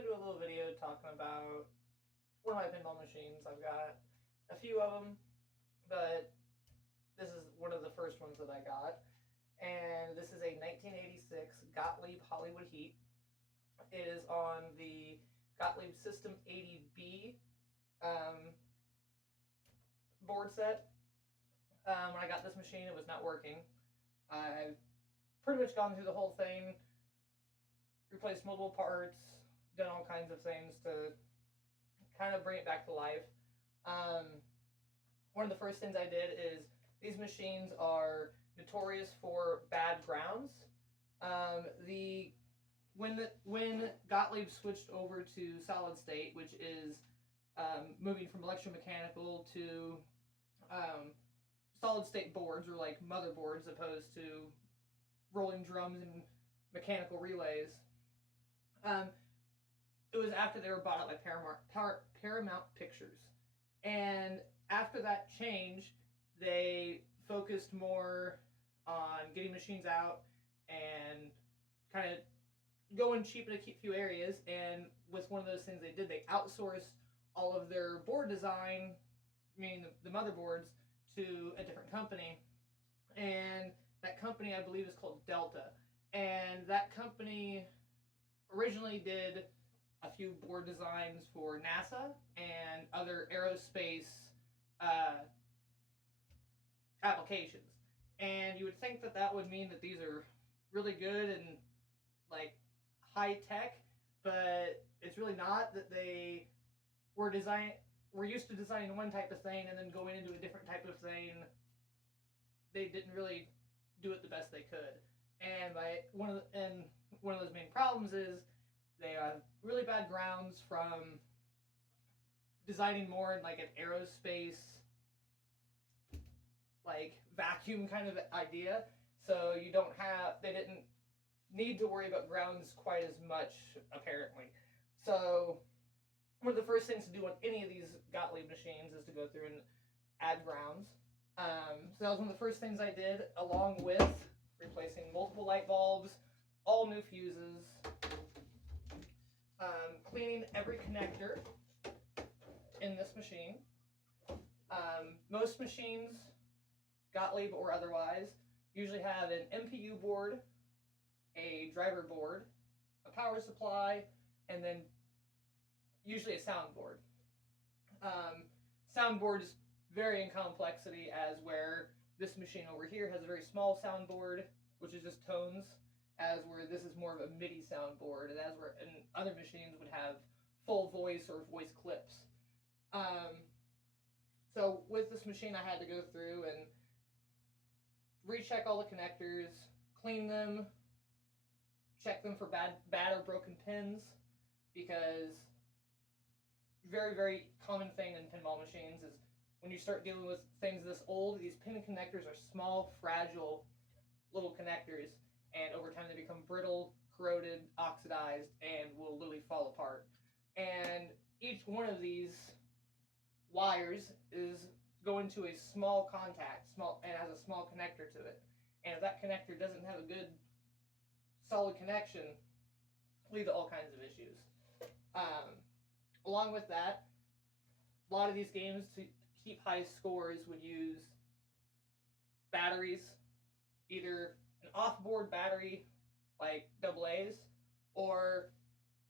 to do a little video talking about one of my pinball machines. I've got a few of them, but this is one of the first ones that I got. And this is a 1986 Gottlieb Hollywood Heat. It is on the Gottlieb System 80B um, board set. When I got this machine, it was not working. I've pretty much gone through the whole thing, replaced multiple parts, done all kinds of things to kind of bring it back to life. Um, One of the first things I did is these machines are notorious for bad grounds. The when Gottlieb switched over to solid state, which is moving from electromechanical to solid state boards or like motherboards opposed to rolling drums and mechanical relays. Um, it was after they were bought out by Paramount Pictures. And after that change, they focused more on getting machines out and kind of going cheap in a few areas. And with one of those things they did, they outsourced all of their board design, meaning the motherboards, to a different company. And that company, I believe, is called Delta. And that company originally did a few board designs for NASA and other aerospace applications. And you would think that that would mean that these are really good and like high tech, but it's really not. That they were used to designing one type of thing and then going into a different type of thing. They didn't really do it the best they could. And one of those main problems is they have really bad grounds from designing more in like an aerospace, like vacuum kind of idea. So they didn't need to worry about grounds quite as much apparently. So one of the first things to do on any of these Gottlieb machines is to go through and add grounds. So that was one of the first things I did, along with replacing multiple light bulbs, all new fuses, cleaning every connector in this machine. Most machines, Gottlieb or otherwise, usually have an MPU board, a driver board, a power supply, and then usually a soundboard. Soundboards vary in complexity, as where this machine over here has a very small soundboard, which is just tones, as where this is more of a MIDI soundboard, and as where and other machines would have full voice or voice clips. So with this machine, I had to go through and recheck all the connectors, clean them, check them for bad or broken pins, because very, very common thing in pinball machines is when you start dealing with things this old, these pin connectors are small, fragile little connectors, and over time they become brittle, corroded, oxidized, and will literally fall apart. And each one of these wires is going to a small contact, and has a small connector to it. And if that connector doesn't have a good, solid connection, lead to all kinds of issues. Along with that, a lot of these games, to keep high scores, would use batteries, either an off-board battery like AA's, or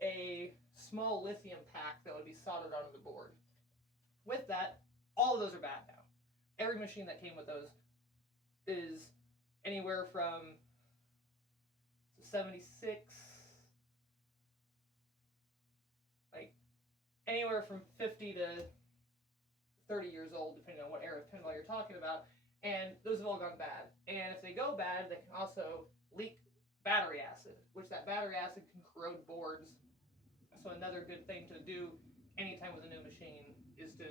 a small lithium pack that would be soldered onto the board. With that, all of those are bad now. Every machine that came with those is anywhere from 76, like anywhere from 50 to 30 years old, depending on what era of pinball you're talking about, and those have all gone bad. And if they go bad, they can also leak battery acid, which that battery acid can corrode boards. So another good thing to do anytime with a new machine is to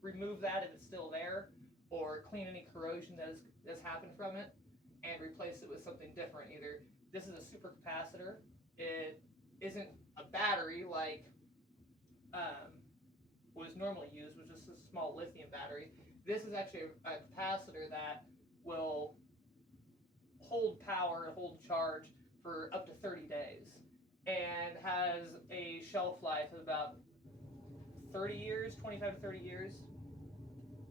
remove that if it's still there, or clean any corrosion that's happened from it, and replace it with something different. Either this is a supercapacitor, it isn't a battery like was normally used, which is a small lithium battery. This is actually a capacitor that will hold power and hold charge for up to 30 days. and has a shelf life of about 30 years, 25 to 30 years.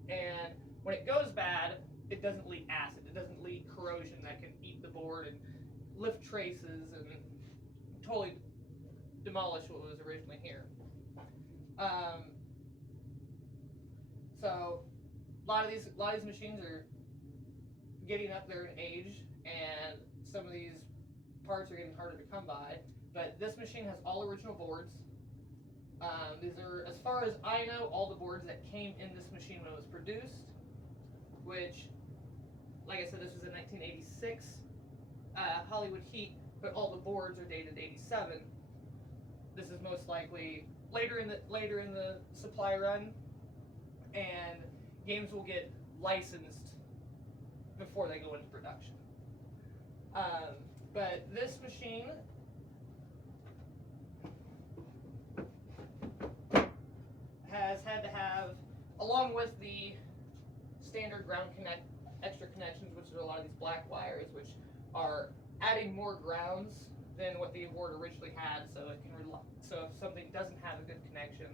And when it goes bad, it doesn't leak acid. It doesn't leak corrosion that can eat the board and lift traces and totally demolish what was originally here. So a lot of these machines are getting up there in age, and some of these parts are getting harder to come by. But this machine has all original boards. These are, as far as I know, all the boards that came in this machine when it was produced, which, like I said, this was in 1986 Hollywood heat, but all the boards are dated 87. This is most likely later in the supply run, and games will get licensed before they go into production. But this machine has had to have, along with the standard ground extra connections, which are a lot of these black wires, which are adding more grounds than what the board originally had, so it can so if something doesn't have a good connection,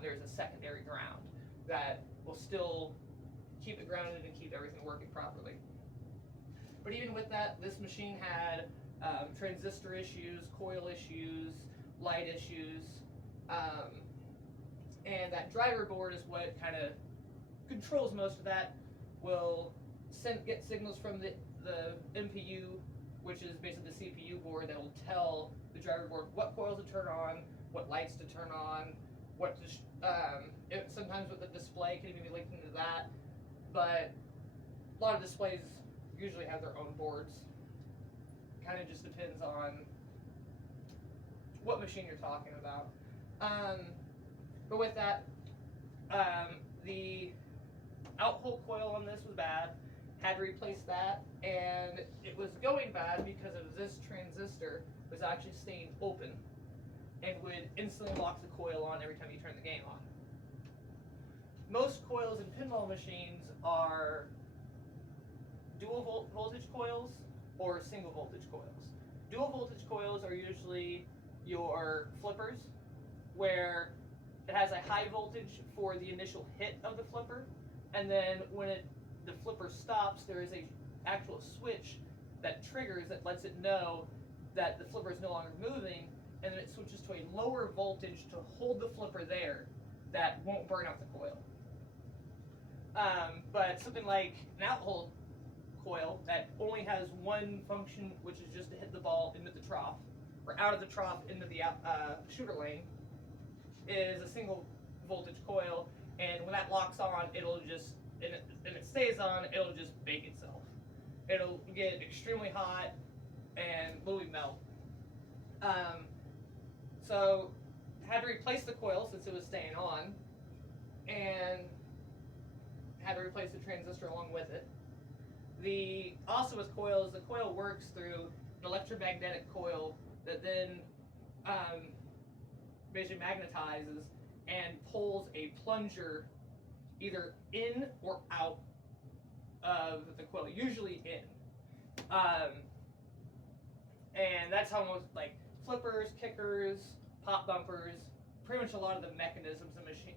there's a secondary ground that will still keep it grounded and keep everything working properly. But even with that, this machine had transistor issues, coil issues, light issues, and that driver board is what kind of controls most of that. Will get signals from the MPU, which is basically the CPU board, that will tell the driver board what coils to turn on, what lights to turn on, what to sometimes with the display can even be linked into that. But a lot of displays usually have their own boards. Kind of just depends on what machine you're talking about. But with that, the out-hole coil on this was bad. Had to replace that, and it was going bad because of this transistor was actually staying open and would instantly lock the coil on every time you turn the game on. Most coils in pinball machines are dual voltage coils or single voltage coils. Dual voltage coils are usually your flippers, where it has a high voltage for the initial hit of the flipper, and then when the flipper stops, there is a actual switch that triggers, that lets it know that the flipper is no longer moving, and then it switches to a lower voltage to hold the flipper there that won't burn out the coil. But something like an out-hole coil that only has one function, which is just to hit the ball into the trough, or out of the trough into the shooter lane, is a single voltage coil, and when that locks on, it'll just, and it stays on, it'll just bake itself. It'll get extremely hot and literally melt. So had to replace the coil since it was staying on, and had to replace the transistor along with it. Also with coils, the coil works through an electromagnetic coil that then basically magnetizes and pulls a plunger either in or out of the coil, usually in. And that's how most, like, flippers, kickers, pop bumpers, pretty much a lot of the mechanisms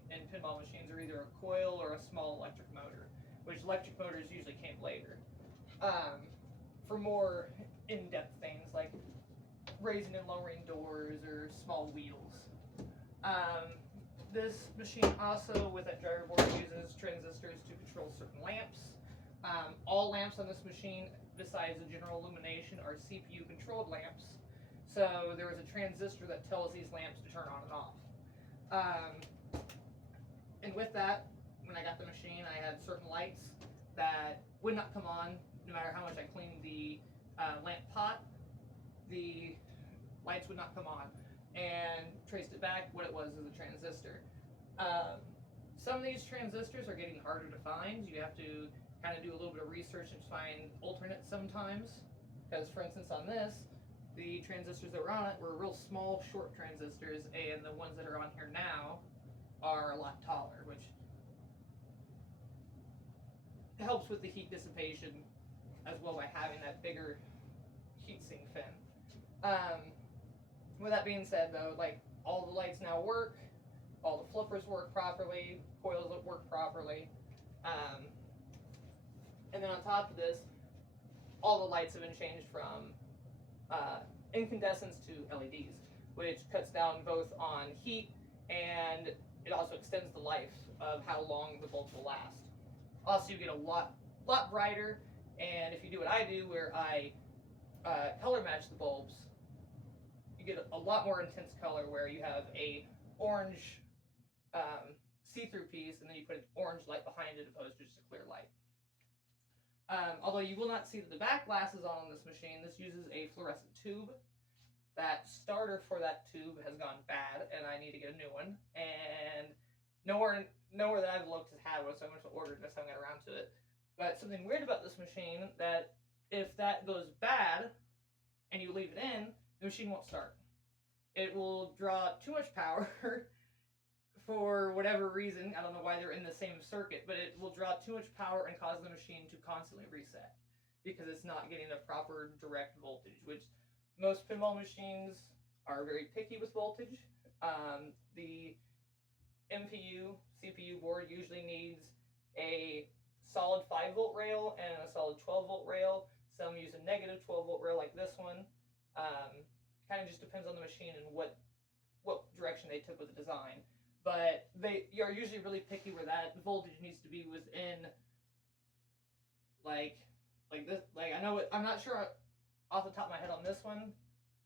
in pinball machines are either a coil or a small electric motor, which electric motors usually came later. For more in-depth things like raising and lowering doors or small wheels. This machine also, with that driver board, uses transistors to control certain lamps. All lamps on this machine, besides the general illumination, are CPU-controlled lamps. So there was a transistor that tells these lamps to turn on and off. And with that, when I got the machine, I had certain lights that would not come on no matter how much I cleaned the lamp pot. The lights would not come on, and traced it back. What it was is a transistor. Some of these transistors are getting harder to find. You have to kind of do a little bit of research and find alternates sometimes. Because, for instance, on this, the transistors that were on it were real small, short transistors, and the ones that are on here now are a lot taller, which helps with the heat dissipation as well by having that bigger heatsink fin. With that being said, though, like, all the lights now work, all the flippers work properly, coils work properly, um, and then on top of this, all the lights have been changed from incandescents to LEDs, which cuts down both on heat and it also extends the life of how long the bulbs will last. Also, you get a lot brighter, and if you do what I do, where I color match the bulbs, you get a lot more intense color where you have a orange see-through piece, and then you put an orange light behind it opposed to just a clear light. Although you will not see that the back glass is on this machine, this uses a fluorescent tube. That starter for that tube has gone bad, and I need to get a new one. And nowhere that I've looked has had one, so I'm going to order it, just haven't got around to it. But something weird about this machine, that if that goes bad, and you leave it in, the machine won't start. It will draw too much power for whatever reason. I don't know why they're in the same circuit, but it will draw too much power and cause the machine to constantly reset because it's not getting the proper direct voltage, which most pinball machines are very picky with voltage. The MPU, CPU board usually needs a solid 5-volt rail and a solid 12-volt rail. Some use a negative 12-volt rail like this one. Kind of just depends on the machine and what direction they took with the design. But they are usually really picky where that voltage needs to be within, like this. Like, I know I'm not sure off the top of my head on this one,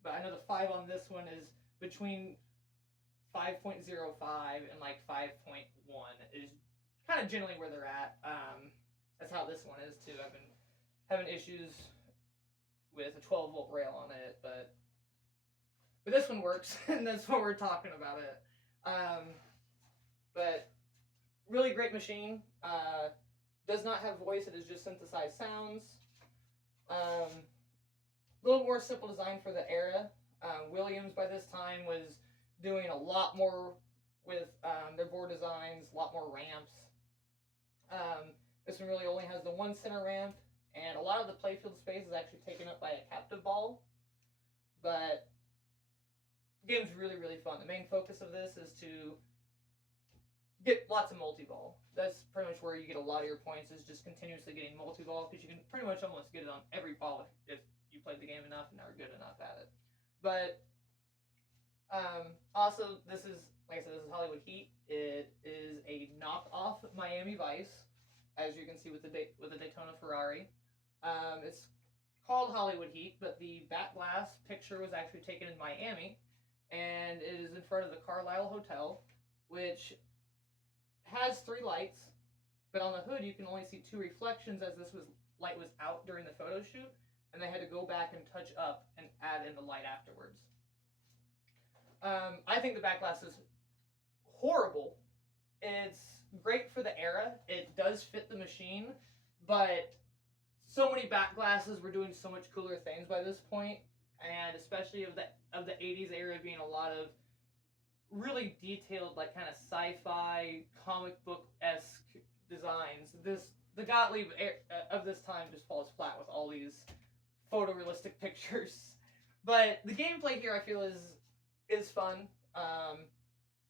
but I know the 5 on this one is between 5.05 and like 5.1 is kind of generally where they're at. That's how this one is too. I've been having issues with a 12-volt rail on it, but this one works, and that's what we're talking about it. But really great machine. Does not have voice, it is just synthesized sounds. A little more simple design for the era. Williams by this time was doing a lot more with their board designs, a lot more ramps. This one really only has the one center ramp, and a lot of the playfield space is actually taken up by a captive ball. But the game's really, really fun. The main focus of this is to get lots of multi-ball. That's pretty much where you get a lot of your points, is just continuously getting multi-ball, because you can pretty much almost get it on every ball if you played the game enough and are good enough at it. But also, this is, like I said, this is Hollywood Heat. It is a knockoff Miami Vice, as you can see with the Daytona Ferrari. It's called Hollywood Heat, but the back glass picture was actually taken in Miami, and it is in front of the Carlisle Hotel, which has 3 lights, but on the hood you can only see 2 reflections, as this light was out during the photo shoot, and they had to go back and touch up and add in the light afterwards. I think the back glass is horrible. It's great for the era. It does fit the machine, but so many back glasses were doing so much cooler things by this point, and especially of the 80s era being a lot of really detailed, like kind of sci-fi comic book-esque designs. The Gottlieb of this time just falls flat with all these photorealistic pictures. But the gameplay here, I feel, is fun.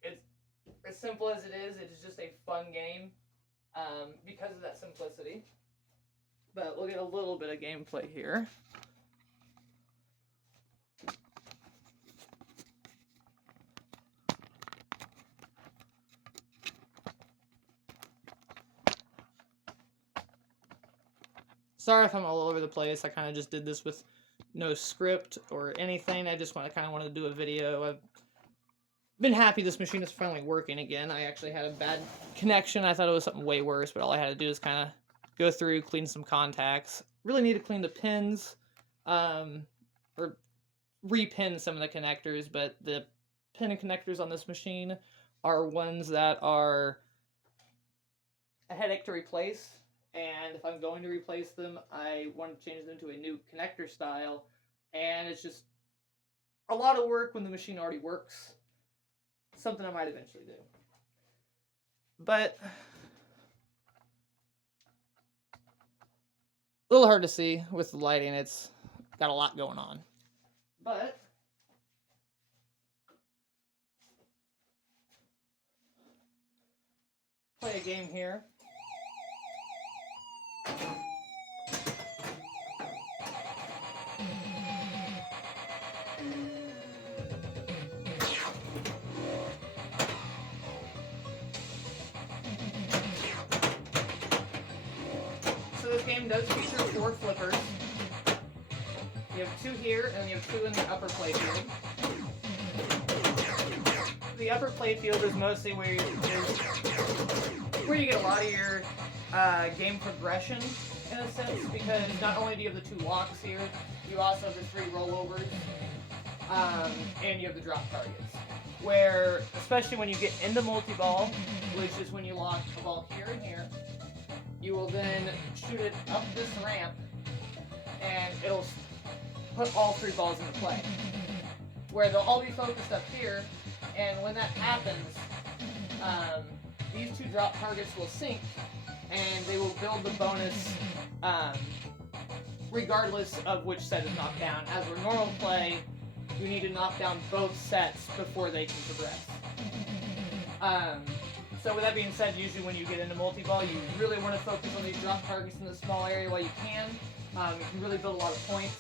It's as simple as it is just a fun game because of that simplicity. But we'll get a little bit of gameplay here. Sorry if I'm all over the place. I kind of just did this with no script or anything. I just kind of wanted to do a video. I've been happy this machine is finally working again. I actually had a bad connection. I thought it was something way worse, but all I had to do is kind of go through, clean some contacts. Really need to clean the pins, or repin some of the connectors, but the pin and connectors on this machine are ones that are a headache to replace. And if I'm going to replace them, I want to change them to a new connector style. And it's just a lot of work when the machine already works. Something I might eventually do. But a little hard to see with the lighting. It's got a lot going on. But play a game here. So this game does feature 4 flippers. You have 2 here, and you have 2 in the upper playfield. The upper playfield is mostly where you get a lot of your game progression, in a sense, because not only do you have the 2 locks here, you also have the 3 rollovers, and you have the drop targets. Where, especially when you get into multi-ball, which is when you lock a ball here and here, you will then shoot it up this ramp, and it'll put all 3 balls into play. Where they'll all be focused up here, and when that happens, these 2 drop targets will sync, and they will build the bonus regardless of which set is knocked down. As for normal play, you need to knock down both sets before they can progress. So with that being said, usually when you get into multi-ball, you really want to focus on these drop targets in the small area while you can. You can really build a lot of points,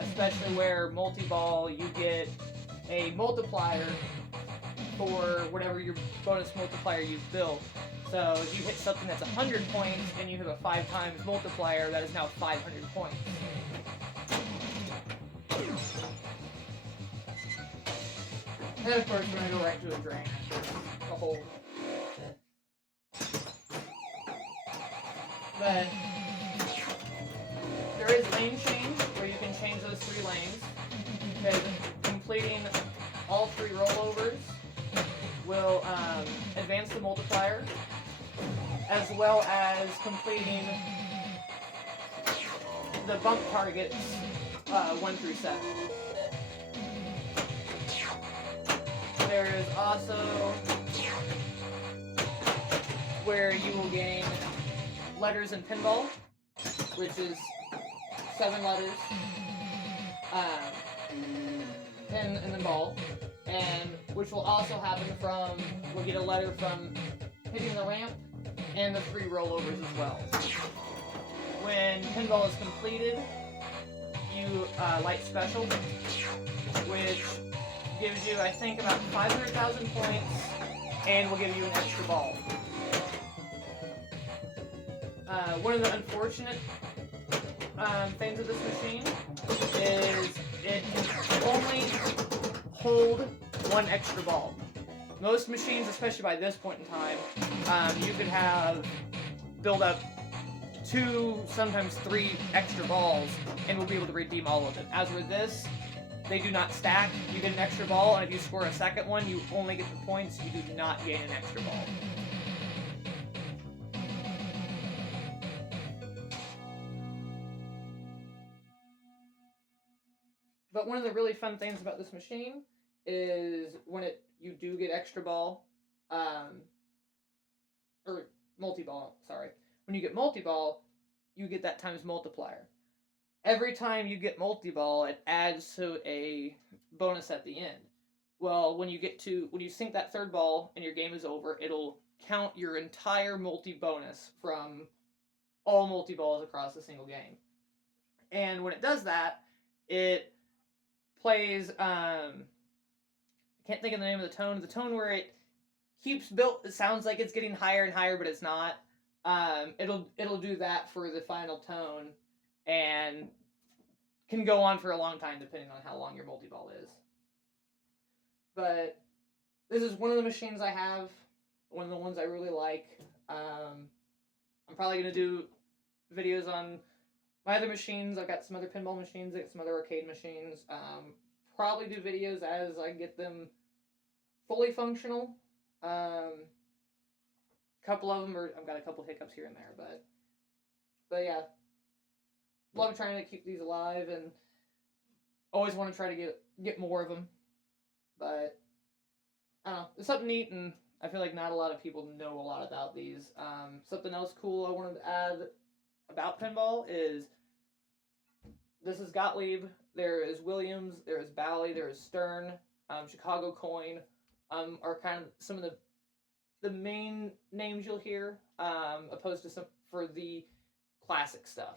especially where multi-ball, you get a multiplier for whatever your bonus multiplier you've built. So if you hit something that's 100 points and you have a 5 times multiplier, that is now 500 points. And then of course we're going to go right to a drain after the whole. But there is lane change, where you can change those 3 lanes. Because completing all 3 rollovers will advance the multiplier, as well as completing the bump targets 1 through 7. There is also where you will gain letters in Pinball, which is 7 letters, 10 and then ball, and which will also happen from, we'll get a letter from hitting the ramp, and the 3 rollovers as well. When Pinball is completed, you light special, which gives you, I think, about 500,000 points, and will give you an extra ball. One of the unfortunate things of this machine is it can only hold 1 extra ball. Most machines, especially by this point in time, you could have build up 2, sometimes 3 extra balls, and will be able to redeem all of it. As with this, they do not stack. You get an extra ball, and if you score a second one, you only get the points. You do not gain an extra ball. But one of the really fun things about this machine is when you do get extra ball, or multi-ball, sorry. When you get multi-ball, you get that times multiplier. Every time you get multi-ball, it adds to a bonus at the end. Well, when you sink that 3rd ball and your game is over, it'll count your entire multi-bonus from all multi-balls across a single game. And when it does that, it plays, I can't think of the name of the tone where it keeps it sounds like it's getting higher and higher, but it's not. It'll do that for the final tone, and can go on for a long time depending on how long your multi-ball is. But this is one of the machines I have, one of the ones I really like. I'm probably going to do videos on my other machines. I've got some other pinball machines, I got some other arcade machines. Probably do videos as I get them fully functional. Couple of them I've got a couple hiccups here and there, but yeah. Love trying to keep these alive, and always want to try to get more of them. But I don't know, it's something neat, and I feel like not a lot of people know a lot about these. Something else cool I wanted to add about pinball is this is Gottlieb, there is Williams, there is Bally, there is Stern, Chicago Coin, are kind of some of the the main names you'll hear, opposed to some for the classic stuff.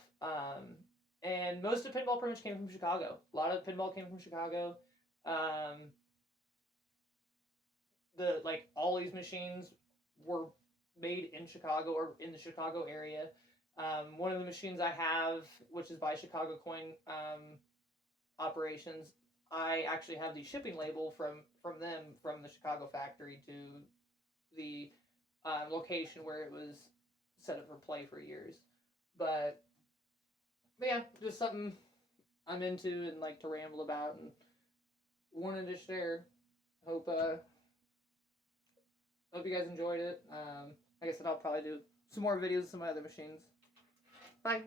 And most of pinball pretty much came from Chicago. A lot of pinball came from Chicago. All these machines were made in Chicago or in the Chicago area. One of the machines I have, which is by Chicago Coin Operations, I actually have the shipping label from them, from the Chicago factory to the location where it was set up for play for years. But yeah, just something I'm into and like to ramble about, and wanted to share. Hope you guys enjoyed it. Like I said, I'll probably do some more videos of some other machines. Bye.